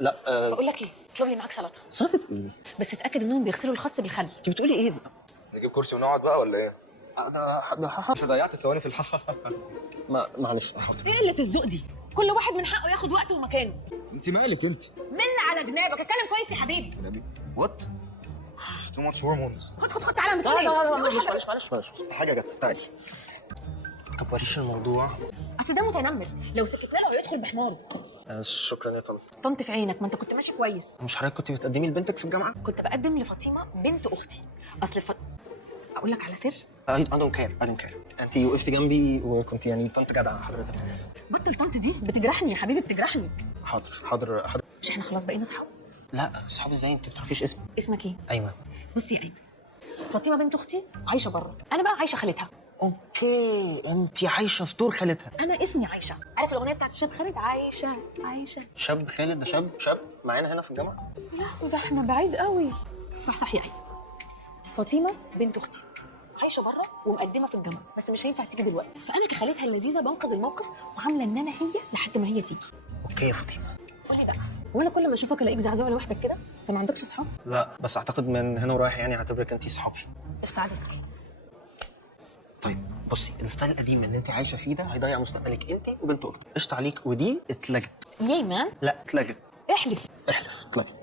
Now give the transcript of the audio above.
لا بقول لك ايه، اطلب لي معاك سلطه ايه؟ بس اتاكد انهم بيغسلوا الخس بالخل. انت بتقولي ايه؟ نجيب كرسي ونقعد بقى ولا ايه؟ انت ضيعت الثواني في معلش حاضر. ايه قله الذوق دي؟ كل واحد من حقه ياخد وقته ومكانه. انت مالك انت؟ من على جنابك، اتكلم كويس يا حبيبي. وات؟ تو ماتش هرمونز. خد تعالى بتقول ايه؟ معلش حاجه جت. تعالي ما تكبريش الموضوع. اصل ده متنمر، لو سكتنا له هيدخل بحماره. شكرا يا طنط. طنط في عينك، ما انت كنت ماشي كويس. مش حضرتك كنت بتقدمي لبنتك في الجامعه؟ كنت بقدم لفاطمه بنت اختي. اصل اقول لك على سر. I don't care. انت وقفتي جنبي وكنت يعني طنط جدعه حضرتك. بطل طنط دي، بتجرحني يا حبيبي، بتجرحني. حاضر. مش احنا خلاص بقينا اصحاب؟ لا صحابي ازاي؟ انت ما بتعرفيش اسمي. اسمك ايه؟ ايمن. بصي يا ايمن، فاطمه بنت اختي عايشه بره، انا بقى عايشه خالتها. اوكي انت عايشه في دور خالتها. انا اسمي عايشه. عارف الاغنيه بتاعت الشاب خالد؟ عايشه. شاب خالد ده شاب معانا هنا في الجامعه. لا ده احنا بعيد قوي. صح يا ايمن، فاطمه بنت اختي عايشه بره ومقدمه في الجامعه، بس مش هينفع تيجي دلوقتي، فانا كخالتها اللذيذه بنقذ الموقف وعامله ان انا هي لحد ما هي تيجي. اوكي يا فاطمه. قولي بقى، وانا كل ما اشوفك الاقيك زعزوعه لوحدك كده؟ انت ما عندكش اصحاب؟ لا بس اعتقد من هنا ورايح يعني هعتبرك انت صحابي. استعدي. طيب بصي، الستايل القديم اللي انت عايشه فيه ده هيضيع مستقبلك انت وبنت اختك. قشطه عليك، ودي اتلغت. يا ايمان لا اتلغت. احلف. اتلغت.